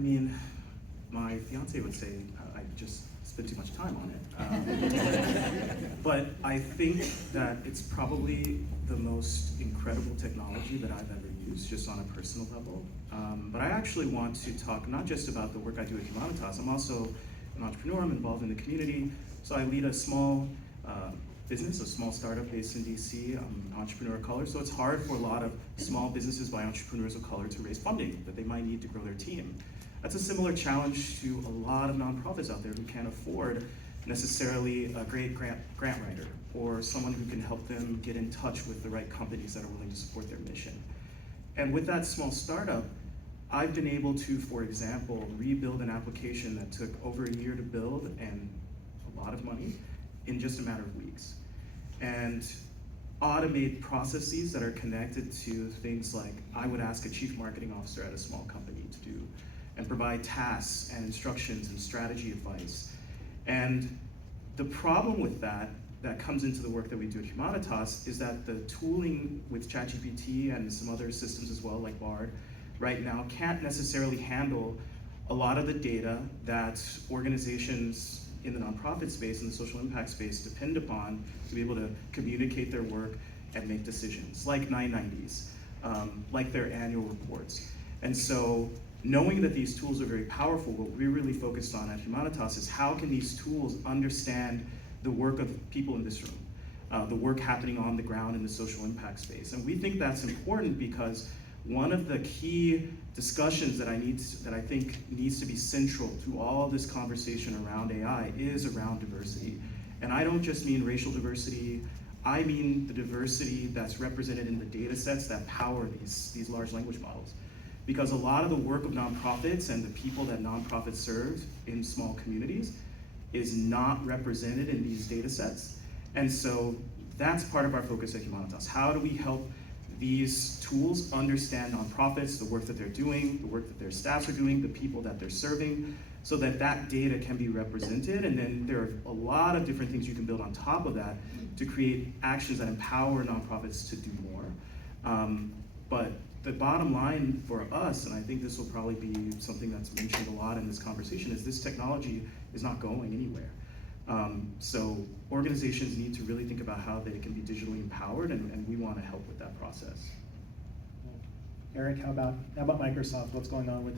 mean, my fiance would say I just spend too much time on it. But I think that it's probably the most incredible technology that I've ever used, just on a personal level. But I actually want to talk not just about the work I do at Humanitas. I'm also an entrepreneur. I'm involved in the community. So I lead a small business, a small startup based in DC. I'm an entrepreneur of color, so it's hard for a lot of small businesses by entrepreneurs of color to raise funding that they might need to grow their team. That's a similar challenge to a lot of nonprofits out there who can't afford necessarily a great grant writer or someone who can help them get in touch with the right companies that are willing to support their mission. And with that small startup, I've been able to, for example, rebuild an application that took over a year to build and a lot of money in just a matter of weeks. And automate processes that are connected to things like I would ask a chief marketing officer at a small company to do, and provide tasks and instructions and strategy advice. And the problem with that comes into the work that we do at Humanitas is that the tooling with ChatGPT and some other systems as well, like Bard, right now can't necessarily handle a lot of the data that organizations in the nonprofit space and the social impact space depend upon to be able to communicate their work and make decisions, like 990s, like their annual reports. And so knowing that these tools are very powerful, what we're really focused on at Humanitas is how can these tools understand the work of people in this room, the work happening on the ground in the social impact space. And we think that's important because one of the key discussions that I think needs to be central to all this conversation around AI is around diversity. And I don't just mean racial diversity, I mean the diversity that's represented in the data sets that power these large language models. Because a lot of the work of nonprofits and the people that nonprofits serve in small communities is not represented in these data sets. And so that's part of our focus at Humanitas. How do we help these tools understand nonprofits, the work that they're doing, the work that their staffs are doing, the people that they're serving, so that that data can be represented. And then there are a lot of different things you can build on top of that to create actions that empower nonprofits to do more. But the bottom line for us, and I think this will probably be something that's mentioned a lot in this conversation, is this technology is not going anywhere. So organizations need to really think about how they can be digitally empowered, and we want to help with that process. Eric, how about Microsoft? What's going on with